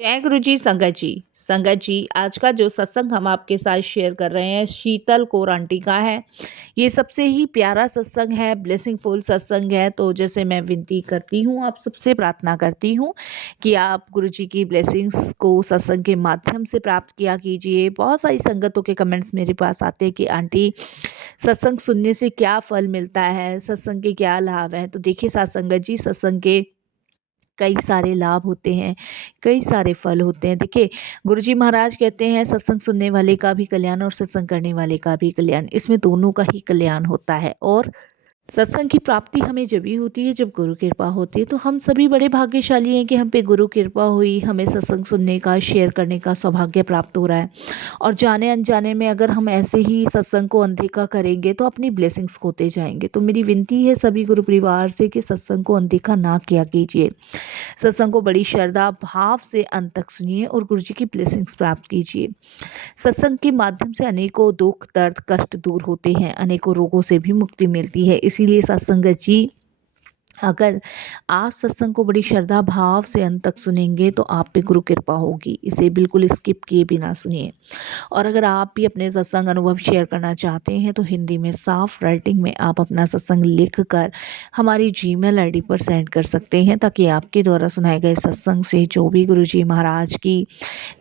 जय गुरु जी। संगत जी, संगत जी, आज का जो सत्संग हम आपके साथ शेयर कर रहे हैं शीतल कौर आंटी का है। ये सबसे ही प्यारा सत्संग है, ब्लेसिंगफुल सत्संग है। तो जैसे मैं विनती करती हूँ, आप सबसे प्रार्थना करती हूँ कि आप गुरु जी की ब्लेसिंग्स को सत्संग के माध्यम से प्राप्त किया कीजिए। बहुत सारी संगतों के कमेंट्स मेरे पास आते हैं कि आंटी, सत्संग सुनने से क्या फल मिलता है, सत्संग के क्या लाभ हैं। तो देखिए साथ संगत जी, सत्संग के कई सारे लाभ होते हैं, कई सारे फल होते हैं। देखिए, गुरुजी महाराज कहते हैं सत्संग सुनने वाले का भी कल्याण और सत्संग करने वाले का भी कल्याण, इसमें दोनों का ही कल्याण होता है। और सत्संग की प्राप्ति हमें जब ही होती है जब गुरु कृपा होती है। तो हम सभी बड़े भाग्यशाली हैं कि हम पे गुरु कृपा हुई, हमें सत्संग सुनने का, शेयर करने का सौभाग्य प्राप्त हो रहा है। और जाने अनजाने में अगर हम ऐसे ही सत्संग को अनदेखा करेंगे तो अपनी ब्लेसिंग्स खोते जाएंगे। तो मेरी विनती है सभी गुरु परिवार से कि सत्संग को अनदेखा ना किया कीजिए। सत्संग को बड़ी श्रद्धा भाव से अंत तक सुनिए और गुरु जी की ब्लेसिंग्स प्राप्त कीजिए। सत्संग के माध्यम से अनेकों दुख दर्द कष्ट दूर होते हैं, अनेकों रोगों से भी मुक्ति मिलती है। इसीलिए सत्संगत जी, अगर आप सत्संग को बड़ी श्रद्धा भाव से अंत तक सुनेंगे तो आप पे गुरु कृपा होगी। इसे बिल्कुल स्किप किए बिना सुनिए। और अगर आप भी अपने सत्संग अनुभव शेयर करना चाहते हैं तो हिंदी में साफ राइटिंग में आप अपना सत्संग लिख कर हमारी जीमेल आईडी पर सेंड कर सकते हैं, ताकि आपके द्वारा सुनाए गए सत्संग से जो भी गुरु जी महाराज की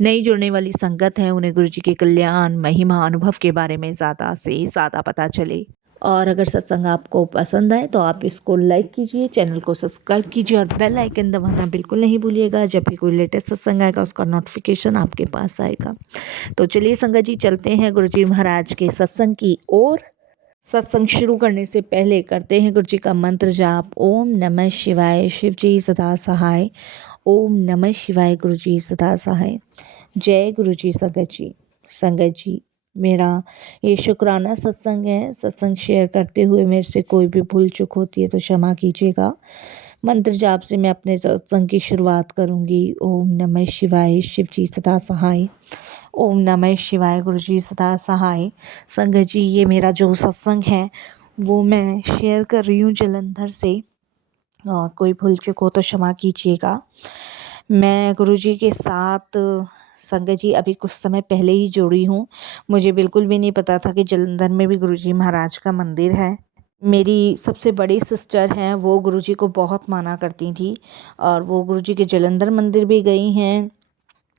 नई जुड़ने वाली संगत है उन्हें गुरु जी के कल्याण महिमा अनुभव के बारे में ज़्यादा से ज़्यादा पता चले। और अगर सत्संग आपको पसंद आए तो आप इसको लाइक कीजिए, चैनल को सब्सक्राइब कीजिए और बेल आइकन दबाना बिल्कुल नहीं भूलिएगा। जब भी कोई लेटेस्ट सत्संग आएगा उसका नोटिफिकेशन आपके पास आएगा। तो चलिए संगत जी, चलते हैं गुरु जी महाराज के सत्संग की ओर। सत्संग शुरू करने से पहले करते हैं गुरु जी का मंत्र जाप। ओम नमः शिवाय, शिव जी सदा सहाय। ओम नमः शिवाय, गुरु जी सदा सहाय। जय गुरु जी। संगत जी, संगत जी, मेरा ये शुक्राना सत्संग है। सत्संग शेयर करते हुए मेरे से कोई भी भूल चूक होती है तो क्षमा कीजिएगा। मंत्र जाप से मैं अपने सत्संग की शुरुआत करूंगी। ओम नमः शिवाय, शिव जी सदा सहाय। ओम नमः शिवाय, गुरु जी सदा सहाय। संगत जी, ये मेरा जो सत्संग है वो मैं शेयर कर रही हूँ जलंधर से, और कोई भूल चूक हो तो क्षमा कीजिएगा। मैं गुरु जी के साथ संगत जी अभी कुछ समय पहले ही जुड़ी हूँ। मुझे बिल्कुल भी नहीं पता था कि जलंधर में भी गुरु जी महाराज का मंदिर है। मेरी सबसे बड़ी सिस्टर हैं, वो गुरु जी को बहुत माना करती थी और वो गुरु जी के जलंधर मंदिर भी गई हैं,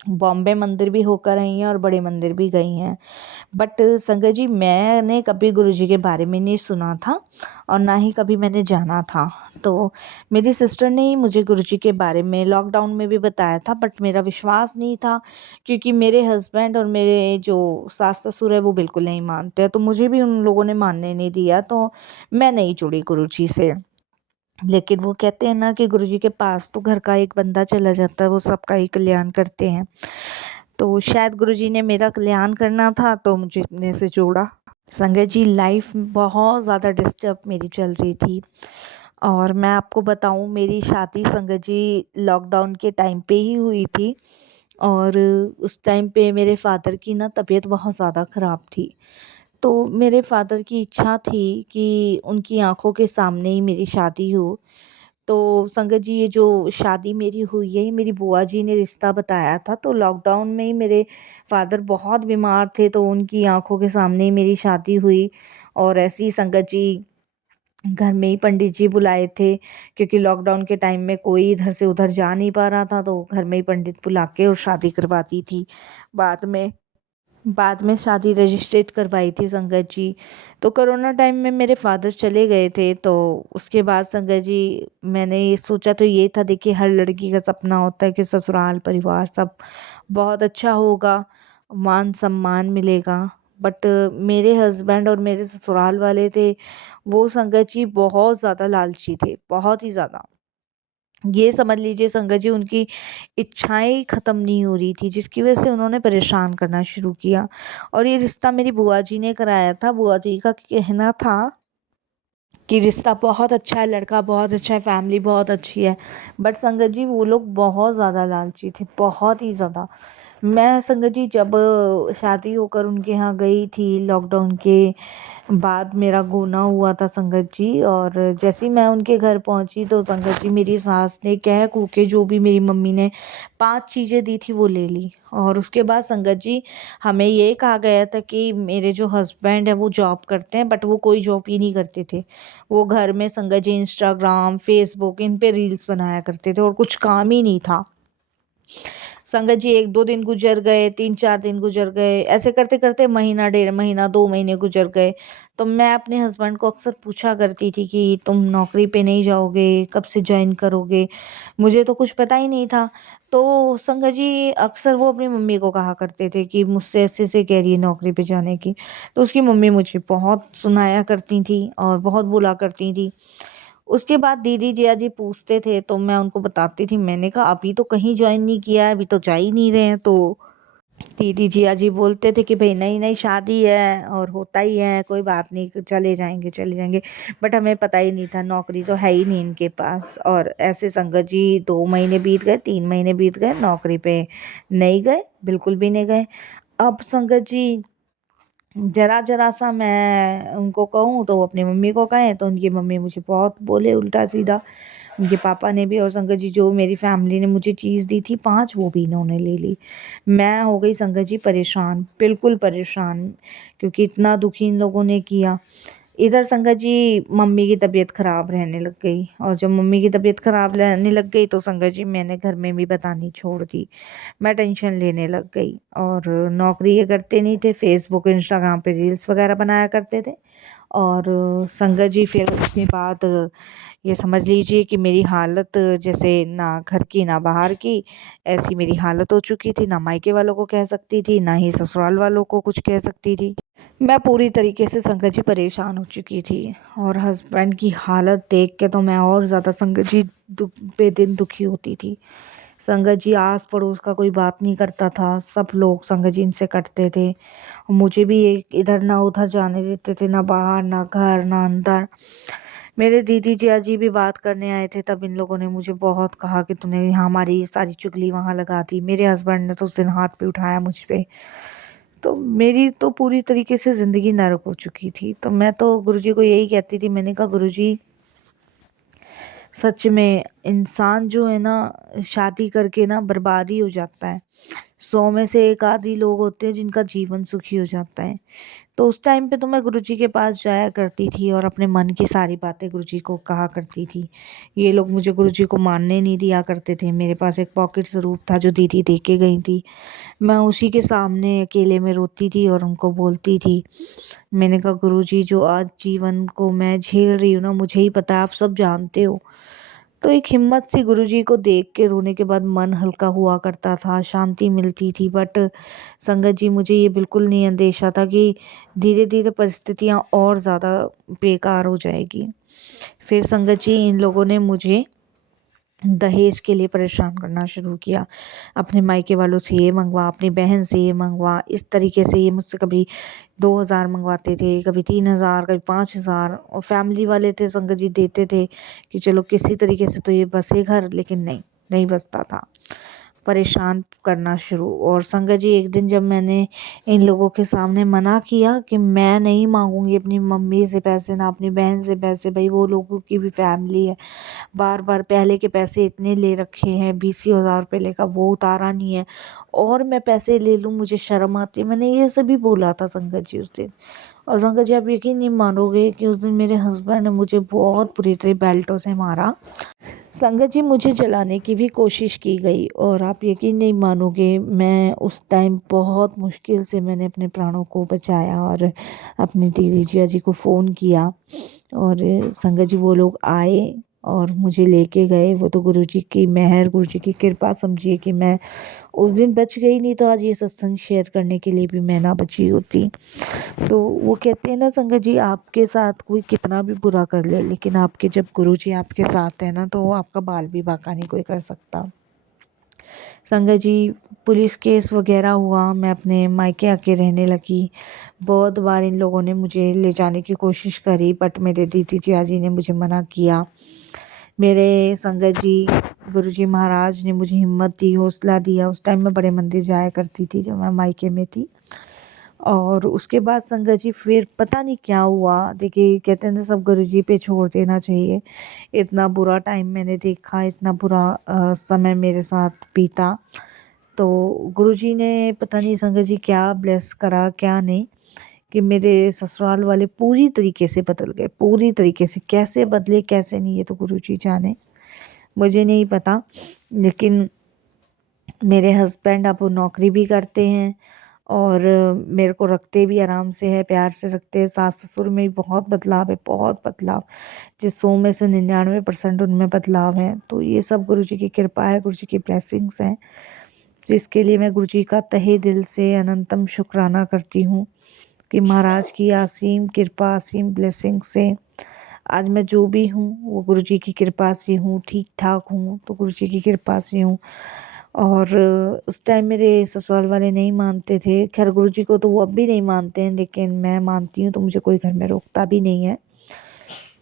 बॉम्बे मंदिर भी होकर आई हैं और बड़े मंदिर भी गई हैं। बट संगत जी, मैंने कभी गुरु जी के बारे में नहीं सुना था और ना ही कभी मैंने जाना था। तो मेरी सिस्टर ने ही मुझे गुरु जी के बारे में लॉकडाउन में भी बताया था, बट मेरा विश्वास नहीं था क्योंकि मेरे हस्बैंड और मेरे जो सास ससुर है वो बिल्कुल नहीं मानते हैं। तो मुझे भी उन लोगों ने मानने नहीं दिया, तो मैं नहीं जुड़ी गुरु जी से। लेकिन वो कहते हैं ना कि गुरु जी के पास तो घर का एक बंदा चला जाता है, वो सबका ही कल्याण करते हैं। तो शायद गुरु जी ने मेरा कल्याण करना था तो मुझे अपने से जोड़ा। संगत जी, लाइफ बहुत ज़्यादा डिस्टर्ब मेरी चल रही थी। और मैं आपको बताऊं, मेरी शादी संगत जी लॉकडाउन के टाइम पे ही हुई थी। और उस टाइम पे मेरे फादर की ना तबीयत बहुत ज़्यादा ख़राब थी। तो मेरे फादर की इच्छा थी कि उनकी आंखों के सामने ही मेरी शादी हो। तो संगत जी, ये जो शादी मेरी हुई है, ये मेरी बुआ जी ने रिश्ता बताया था। तो लॉकडाउन में ही मेरे फादर बहुत बीमार थे, तो उनकी आंखों के सामने ही मेरी शादी हुई। और ऐसी संगत जी, घर में ही पंडित जी बुलाए थे क्योंकि लॉकडाउन के टाइम में कोई इधर से उधर जा नहीं पा रहा था, तो घर में ही पंडित बुला के और शादी करवाती थी। बाद में शादी रजिस्ट्रेट करवाई थी संगत जी। तो कोरोना टाइम में मेरे फादर चले गए थे, तो उसके बाद संगत जी मैंने ये सोचा, तो ये था, देखिए हर लड़की का सपना होता है कि ससुराल परिवार सब बहुत अच्छा होगा, मान सम्मान मिलेगा। बट मेरे हस्बैंड और मेरे ससुराल वाले थे, वो संगत जी बहुत ज़्यादा लालची थे, बहुत ही ज़्यादा। ये समझ लीजिए संगत जी, उनकी इच्छाएं ख़त्म नहीं हो रही थी, जिसकी वजह से उन्होंने परेशान करना शुरू किया। और ये रिश्ता मेरी बुआ जी ने कराया था। बुआ जी का कहना था कि रिश्ता बहुत अच्छा है, लड़का बहुत अच्छा है, फैमिली बहुत अच्छी है। बट संगत जी, वो लोग बहुत ज़्यादा लालची थे, बहुत ही ज़्यादा। मैं संगत जी जब शादी होकर उनके यहाँ गई थी लॉकडाउन के बाद मेरा गोना हुआ था संगत जी। और जैसे ही मैं उनके घर पहुंची तो संगत जी मेरी सास ने कह कू के जो भी मेरी मम्मी ने 5 चीज़ें दी थी वो ले ली। और उसके बाद संगत जी हमें ये कहा गया था कि मेरे जो हस्बैंड है वो जॉब करते हैं, बट वो कोई जॉब ही नहीं करते थे। वो घर में संगत जी इंस्टाग्राम फेसबुक इन पे रील्स बनाया करते थे और कुछ काम ही नहीं था। संगत जी 1-2 दिन गुजर गए, 3-4 दिन गुजर गए, ऐसे करते-करते महीना, डेढ़ महीना, 2 महीने गुजर गए। तो मैं अपने हस्बैंड को अक्सर पूछा करती थी कि तुम नौकरी पे नहीं जाओगे, कब से जॉइन करोगे? मुझे तो कुछ पता ही नहीं था। तो संगत जी अक्सर वो अपनी मम्मी को कहा करते थे कि मुझसे ऐसे-ऐसे कह रही है नौकरी पे जाने की। तो उसकी मम्मी मुझे बहुत सुनाया करती थी और बहुत बोला करती थी। उसके बाद दीदी जीजा जी पूछते थे तो मैं उनको बताती थी। मैंने कहा अभी तो कहीं जॉइन नहीं किया है, अभी तो जा ही नहीं रहे हैं। तो दीदी जीजा जी बोलते थे कि भाई नई नई शादी है और होता ही है, कोई बात नहीं, चले जाएंगे चले जाएंगे। बट हमें पता ही नहीं था नौकरी तो है ही नहीं इनके पास। और ऐसे संगत जी 2 महीने बीत गए, 3 महीने बीत गए, नौकरी पे नहीं गए, बिल्कुल भी नहीं गए। अब संगत जी जरा सा मैं उनको कहूँ तो वो अपनी मम्मी को कहें तो उनकी मम्मी मुझे बहुत बोले उल्टा सीधा। उनके पापा ने भी और संगत जी जो मेरी फैमिली ने मुझे चीज़ दी थी 5 वो भी इन्होंने ले ली। मैं हो गई संगत जी परेशान, बिल्कुल परेशान, क्योंकि इतना दुखी इन लोगों ने किया। इधर संगत जी मम्मी की तबीयत ख़राब रहने लग गई और जब मम्मी की तबीयत ख़राब रहने लग गई तो संगत जी मैंने घर में भी बतानी छोड़ दी। मैं टेंशन लेने लग गई और नौकरी ये करते नहीं थे, फ़ेसबुक, इंस्टाग्राम पे रील्स वग़ैरह बनाया करते थे। और संगत जी फिर उसके बाद ये समझ लीजिए कि मेरी हालत जैसे ना घर की ना बाहर की, ऐसी मेरी हालत हो चुकी थी। ना मायके वालों को कह सकती थी, ना ही ससुराल वालों को कुछ कह सकती थी। मैं पूरी तरीके से संगत जी परेशान हो चुकी थी और हस्बैंड की हालत देख के तो मैं और ज़्यादा संगत जी बेदिन दुखी होती थी। संगत जी आस पड़ोस का कोई बात नहीं करता था, सब लोग संगत जी इनसे कटते थे। मुझे भी एक इधर ना उधर जाने देते थे, ना बाहर ना घर ना अंदर। मेरे दीदी जिया जी भी बात करने आए थे, तब इन लोगों ने मुझे बहुत कहा कि तूने यहाँ हमारी सारी चुगली वहाँ लगा दी। मेरे हस्बैंड ने तो उस दिन हाथ भी उठाया मुझ पे। तो मेरी तो पूरी तरीके से ज़िंदगी नरक हो चुकी थी। तो मैं तो गुरुजी को यही कहती थी, मैंने कहा गुरुजी सच में इंसान जो है ना शादी करके ना बर्बाद ही हो जाता है। 100 में से 1 आध ही लोग होते हैं जिनका जीवन सुखी हो जाता है। तो उस टाइम पे तो मैं गुरुजी के पास जाया करती थी और अपने मन की सारी बातें गुरुजी को कहा करती थी। ये लोग मुझे गुरुजी को मानने नहीं दिया करते थे। मेरे पास एक पॉकेट स्वरूप था जो दीदी दे के गई थी। मैं उसी के सामने अकेले में रोती थी और उनको बोलती थी। मैंने कहा गुरुजी जो आज जीवन को मैं झेल रही हूँ ना, मुझे ही पता है, आप सब जानते हो। तो एक हिम्मत सी गुरुजी को देख के रोने के बाद मन हल्का हुआ करता था, शांति मिलती थी। बट संगत जी मुझे ये बिल्कुल नहीं अंदेशा था कि धीरे-धीरे परिस्थितियाँ और ज़्यादा बेकार हो जाएगी। फिर संगत जी इन लोगों ने मुझे दहेज के लिए परेशान करना शुरू किया। अपने मायके वालों से ये मंगवा, अपनी बहन से ये मंगवा, इस तरीके से ये मुझसे कभी 2000 मंगवाते थे, कभी 3000, कभी 5000। और फैमिली वाले थे संगत जी देते थे कि चलो किसी तरीके से तो ये बसे घर, लेकिन नहीं, नहीं बसता था। परेशान करना शुरू। और संगत जी एक दिन जब मैंने इन लोगों के सामने मना किया कि मैं नहीं मांगूंगी अपनी मम्मी से पैसे, ना अपनी बहन से पैसे, भाई वो लोगों की भी फैमिली है, बार बार पहले के पैसे इतने ले रखे हैं, 20,000 पहले का वो उतारा नहीं है और मैं पैसे ले लूँ, मुझे शर्म आती है। मैंने ये सभी बोला था संगत जी उस दिन। और संगत जी आप यकीन नहीं मानोगे कि उस दिन मेरे हस्बैंड ने मुझे बहुत बुरी तरह बेल्टों से मारा। संगत जी मुझे जलाने की भी कोशिश की गई और आप यकीन नहीं मानोगे, मैं उस टाइम बहुत मुश्किल से मैंने अपने प्राणों को बचाया और अपने दीदी जिया जी को फ़ोन किया। और संगत जी वो लोग आए और मुझे लेके गए। वो तो गुरुजी की मेहर, गुरुजी की कृपा समझिए कि मैं उस दिन बच गई, नहीं तो आज ये सत्संग शेयर करने के लिए भी मैं ना बची होती। तो वो कहते हैं ना संगत जी, आपके साथ कोई कितना भी बुरा कर ले, लेकिन आपके जब गुरुजी आपके साथ है ना, तो आपका बाल भी बांका नहीं कोई कर सकता। संगत जी पुलिस केस वगैरह हुआ, मैं अपने मायके आके रहने लगी। बहुत बार इन लोगों ने मुझे ले जाने की कोशिश करी, बट मेरे दीदी जिया जी ने मुझे मना किया। मेरे संगत जी, गुरुजी महाराज ने मुझे हिम्मत दी, हौसला दिया। उस टाइम मैं बड़े मंदिर जाया करती थी जब मैं मायके में थी। और उसके बाद संगत जी फिर पता नहीं क्या हुआ, देखिए कहते हैं ना सब गुरुजी पे छोड़ देना चाहिए। इतना बुरा टाइम मैंने देखा, इतना बुरा समय मेरे साथ बीता। तो गुरुजी ने पता नहीं संगत जी क्या ब्लेस करा क्या नहीं, कि मेरे ससुराल वाले पूरी तरीके से बदल गए, पूरी तरीके से। कैसे बदले कैसे नहीं ये तो गुरुजी जाने, मुझे नहीं पता। लेकिन मेरे हस्बैंड अब वो नौकरी भी करते हैं और मेरे को रखते भी आराम से है, प्यार से रखते हैं। सास ससुर में भी बहुत बदलाव है, बहुत बदलाव। जिस 100 में से 99% उनमें बदलाव है। तो ये सब गुरुजी की कृपा है, गुरुजी की ब्लेसिंग्स हैं, जिसके लिए मैं गुरुजी का तहे दिल से अनंतम शुक्राना करती हूँ कि महाराज की असीम कृपा, असीम ब्लेसिंग से आज मैं जो भी हूँ वो गुरुजी की कृपा से हूँ, ठीक ठाक हूँ तो गुरुजी की कृपा से हूँ। और उस टाइम मेरे ससुराल वाले नहीं मानते थे, खैर गुरुजी को तो वो अब भी नहीं मानते हैं, लेकिन मैं मानती हूँ तो मुझे कोई घर में रोकता भी नहीं है।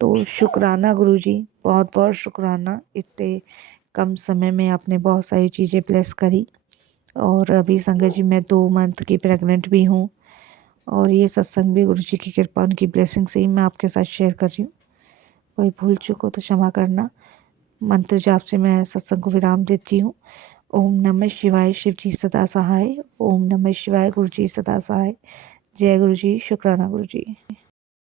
तो शुक्राना गुरुजी, बहुत बहुत शुक्राना, इतने कम समय में आपने बहुत सारी चीज़ें ब्लेस करी। और अभी संगत जी मैं 2 मंथ की प्रेग्नेंट भी हूँ। और ये सत्संग भी गुरुजी की कृपा, उनकी ब्लेसिंग से ही मैं आपके साथ शेयर कर रही हूँ। कोई भूल चूक हो तो क्षमा करना। मंत्र जाप से मैं सत्संग को विराम देती हूँ। ओम नमः शिवाय, शिव जी सदा सहाय। ओम नमः शिवाय, गुरु जी सदा सहाय। जय गुरु जी, शुक्राना गुरु जी।